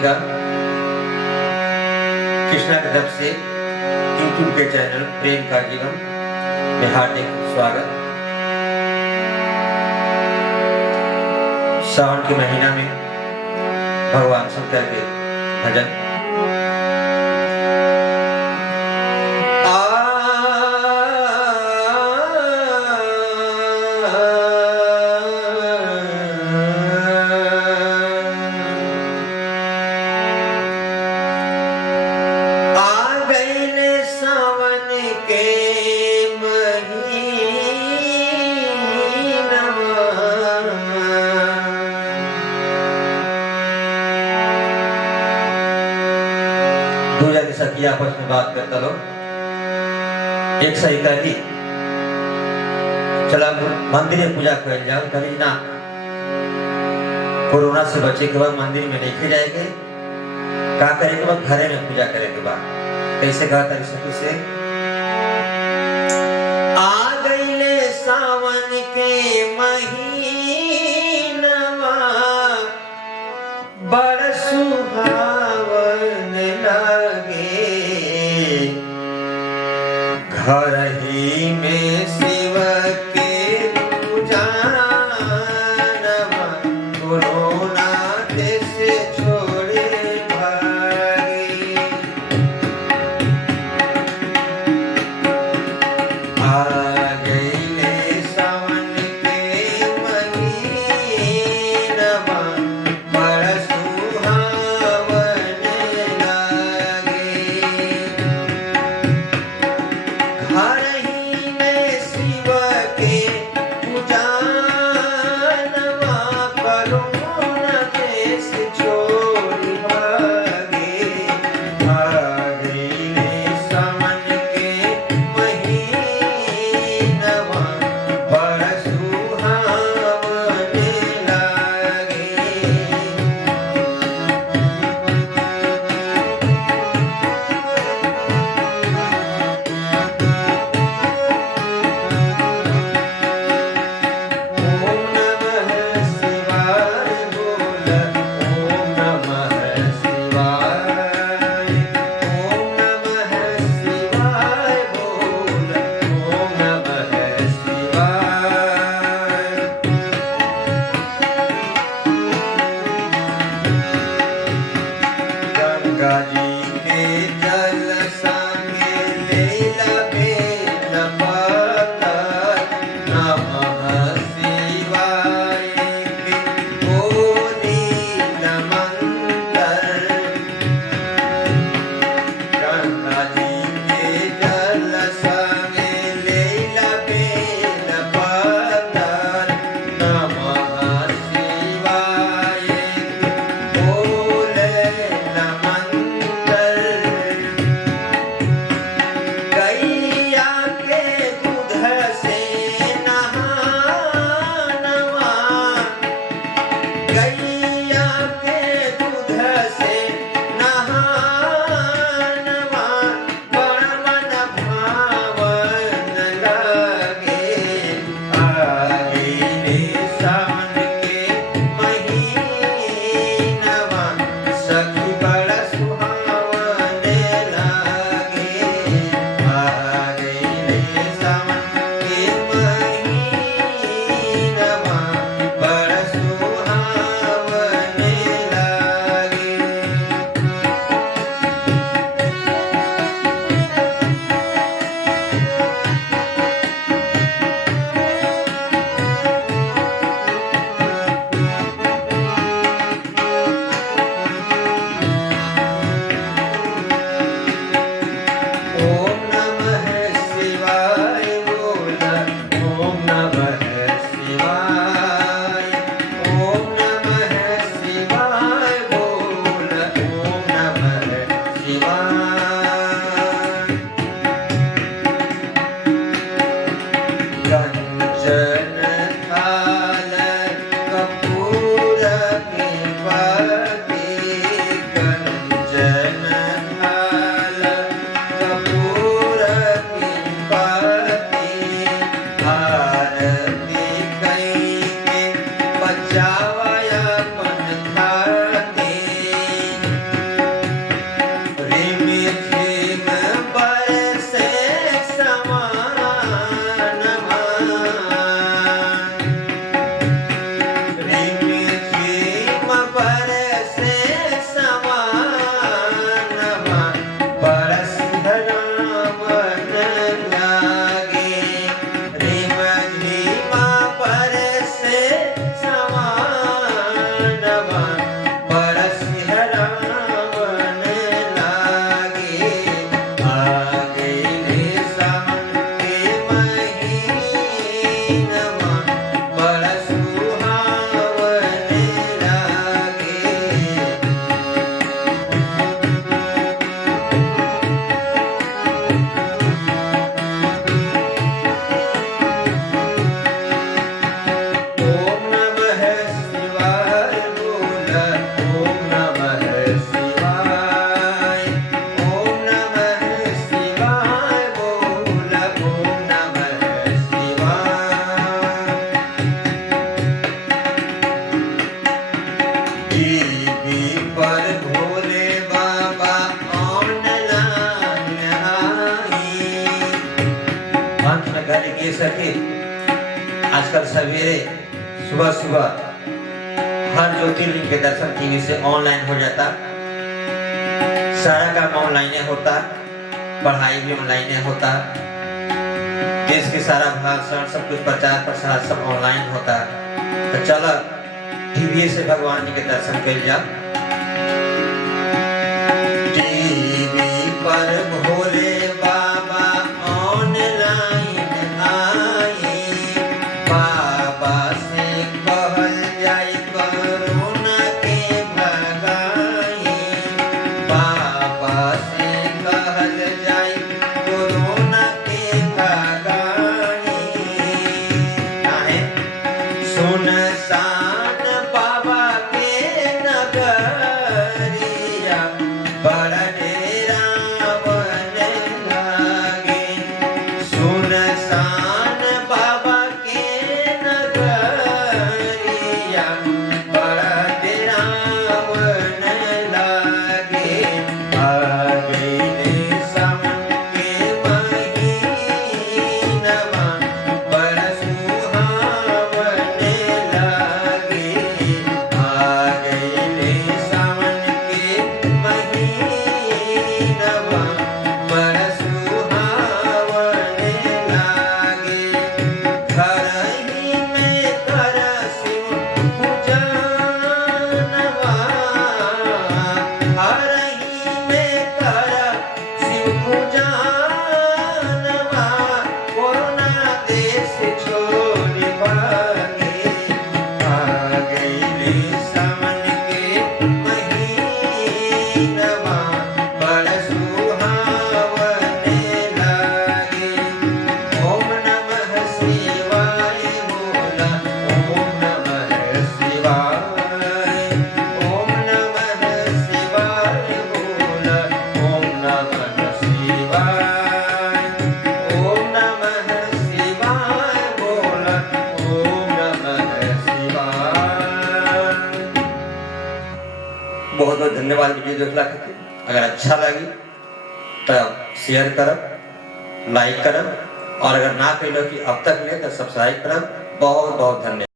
सभी का कृष्णा की तरफ से यूट्यूब के चैनल प्रेम का जीवन में हार्दिक स्वागत। सावन के महीना में भगवान शंकर के भजन दो जाति सखी आपस में बात करता लो। एक सही कहली चला मंदिर में पूजा कर जाओ, कभी ना कोरोना से बचे के बाद मंदिर में नहीं जाएंगे, क्या करे के बाद घरे में पूजा करे के बाद। कैसे कहा था सखी से, आ गईले सावन के महीना बड़ सुहावन लगे, घर ही में शिव के पूजा कोरोना देश छोड़े भागे। आ गईले सावन के महीना बड़ सुहावन लगे, घर ही में अंत में कहने की सके आजकल सवेरे सुबह सुबह हर ज्योतिर्लिंग के दर्शन टीवी से ऑनलाइन हो जाता, सारा काम ऑनलाइन होता, पढ़ाई भी ऑनलाइन होता, देश के सारा भाषण सब कुछ प्रचार प्रसार सब ऑनलाइन होता। तो चलो टीवी से भगवान जी के दर्शन कर जाओ। टीवी पर भोले बाबा ऑनलाइन आए, बाबा से कहल जाए कोरोना के भगाए, बाबा से कहल जाए कोरोना के भगाए। काहे सुनसान बाबा के नगरिया बड़ा डेरावन लागे, सुनसान बाबा के नगरिया बड़ा डेरावन लागे। आगे सावन के महीनवा बड़ा सुहावन लागे, आगे सावन के महीनवा बड़ा सुहावन लागे। घर ही में कर शिव पूजनवा, घर ही में कर शिव पूजनवा, कोरोना देश छोड़ भागे। आ गइले सावन के महीनवा बड़ा सुहावन लागे। ओम नमः शिवाय बोला, ओम नमः शिवाय, ओम नमः शिवाय बोला, ओम नमः शिवाय, ओम नमः शिवाय बोला, ओम नमः शिवाय। बहुत बहुत धन्यवाद वीडियो देखला खातिर। अगर अच्छा लगी तो शेयर करब, लाइक करब, और अगर ना कैलो कि अब तक ले तो सब्सक्राइब करब। बहुत बहुत धन्यवाद।